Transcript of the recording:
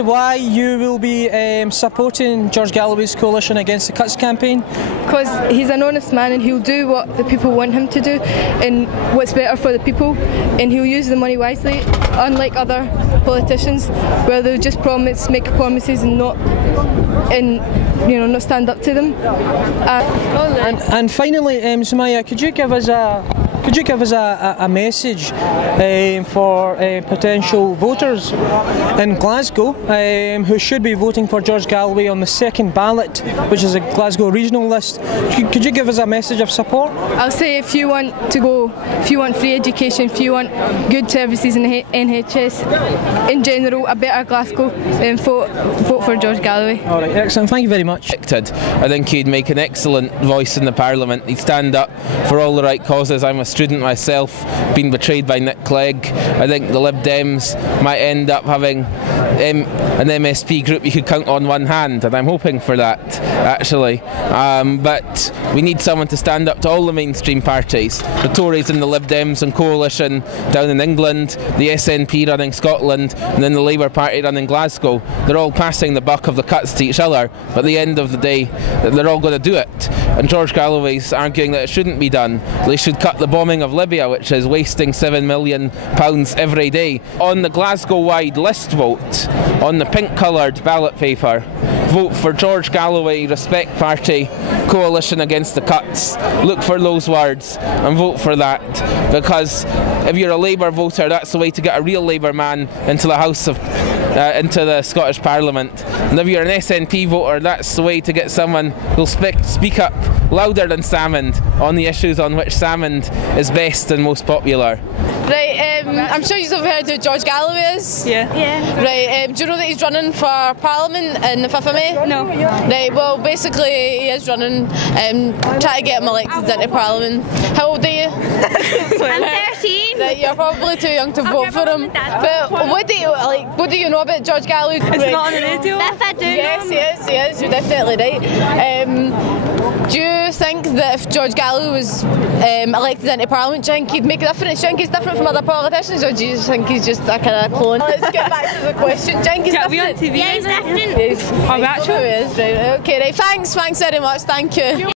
Why you will be supporting George Galloway's coalition against the Cuts campaign? Because he's an honest man and he'll do what the people want him to do and what's better for the people, and he'll use the money wisely, unlike other politicians where they'll just make promises and not stand up to them. And finally, Sumaya, could you give us a message for potential voters in Glasgow who should be voting for George Galloway on the second ballot, which is a Glasgow regional list? Could you give us a message of support? I'll say if you want free education, if you want good services in the NHS, in general, a better Glasgow, then vote for George Galloway. Alright, excellent, thank you very much. I think he'd make an excellent voice in the Parliament. He'd stand up for all the right causes. I'm a student myself, been betrayed by Nick Clegg. I think the Lib Dems might end up having an MSP group you could count on one hand, and I'm hoping for that, actually. But we need someone to stand up to all the mainstream parties, the Tories and the Lib Dems and Coalition down in England, the SNP running Scotland, and then the Labour Party running Glasgow. They're all passing the buck of the cuts to each other, but at the end of the day, they're all going to do it. And George Galloway's arguing that it shouldn't be done. They should cut the bombing of Libya, which is wasting £7 million every day. On the Glasgow-wide list vote, on the pink-coloured ballot paper, vote for George Galloway, Respect Party, Coalition Against the Cuts. Look for those words and vote for that, because if you're a Labour voter, that's the way to get a real Labour man into the Scottish Parliament. And if you're an SNP voter, that's the way to get someone who'll speak up louder than Salmond on the issues on which Salmond is best and most popular. Right, I'm sure you've heard who George Galloway is. Yeah. Right, do you know that he's running for Parliament in the 5th of May? No. Right, well, basically he is running, try to get him elected into Parliament. How old are you? I'm 13. Right, you're probably too young to vote for him. But what do you know about George Galloway? It's not on the radio. If I do Yes, he is. You're definitely right. Do you think that if George Galloway was elected into Parliament, do you think he'd make a difference? Do you think he's different from other politicians, or do you think he's just a kind of clone? Let's get back to the question. Do you think he's different? Yeah, he's different. Yes. Oh, actually, he is. Right. Okay, right. Thanks very much. Thank you.